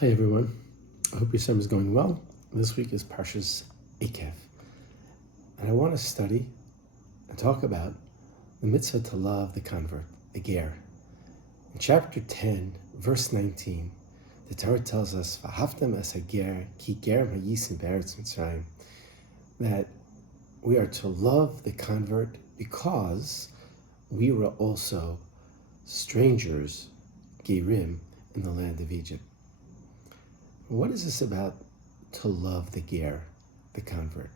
Hi everyone, I hope your summer is going well. This week is Parshas Eikev, and I want to study and talk about the mitzvah to love the convert, the Ger. In chapter 10, verse 19, the Torah tells us, "V'haftem es hager, ki ger hayisim be'eretz Mitzrayim," that we are to love the convert because we were also strangers, gerim, in the land of Egypt. What is this about to love the Ger, the convert?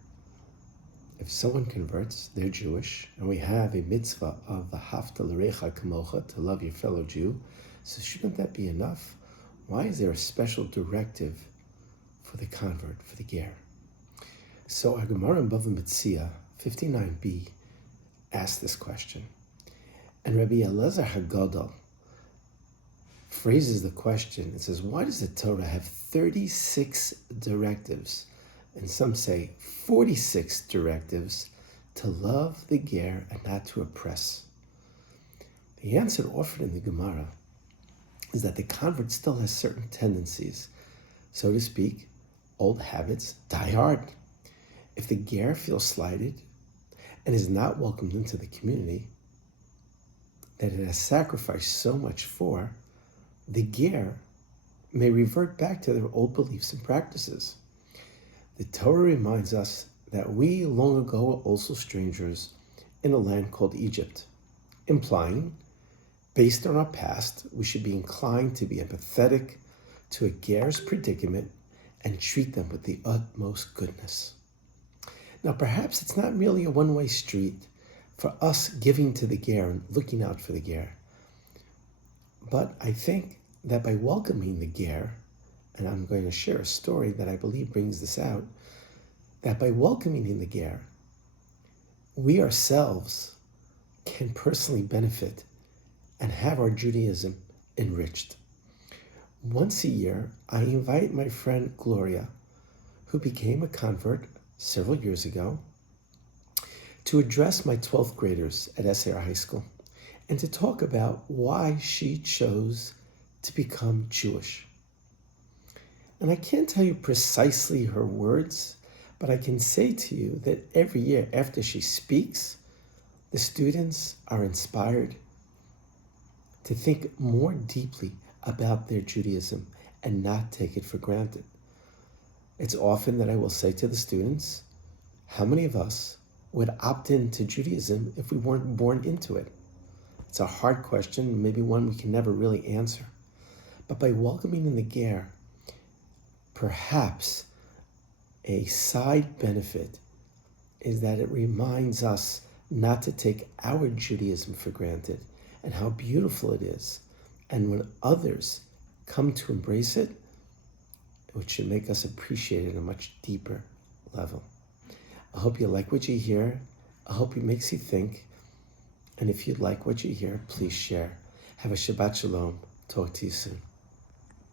If someone converts, they're Jewish, and we have a mitzvah of v'ahavta l'recha kamocha, to love your fellow Jew, so shouldn't that be enough? Why is there a special directive for the convert, for the Ger? So our Gemara in Bava Metzia, 59b, asked this question. And Rabbi Elazar Hagadol phrases the question. It says, why does the Torah have 36 directives, and some say 46 directives, to love the Ger and not to oppress? The answer offered in the Gemara is that the convert still has certain tendencies, so to speak, old habits die hard. If the Ger feels slighted and is not welcomed into the community that it has sacrificed so much for, the Ger may revert back to their old beliefs and practices. The Torah reminds us that we long ago were also strangers in a land called Egypt, implying, based on our past, we should be inclined to be empathetic to a Ger's predicament and treat them with the utmost goodness. Now, perhaps it's not really a one-way street for us giving to the Ger and looking out for the Ger. But I think that by welcoming the Ger, and I'm going to share a story that I believe brings this out, that by welcoming the Ger, we ourselves can personally benefit and have our Judaism enriched. Once a year, I invite my friend Gloria, who became a convert several years ago, to address my 12th graders at SAR High School and to talk about why she chose to become Jewish. And I can't tell you precisely her words, but I can say to you that every year after she speaks, the students are inspired to think more deeply about their Judaism and not take it for granted. It's often that I will say to the students, how many of us would opt into Judaism if we weren't born into it? It's a hard question, maybe one we can never really answer. But by welcoming in the Ger, perhaps a side benefit is that it reminds us not to take our Judaism for granted and how beautiful it is. And when others come to embrace it, it should make us appreciate it at a much deeper level. I hope you like what you hear. I hope it makes you think. And if you like what you hear, please share. Have a Shabbat Shalom. Talk to you soon.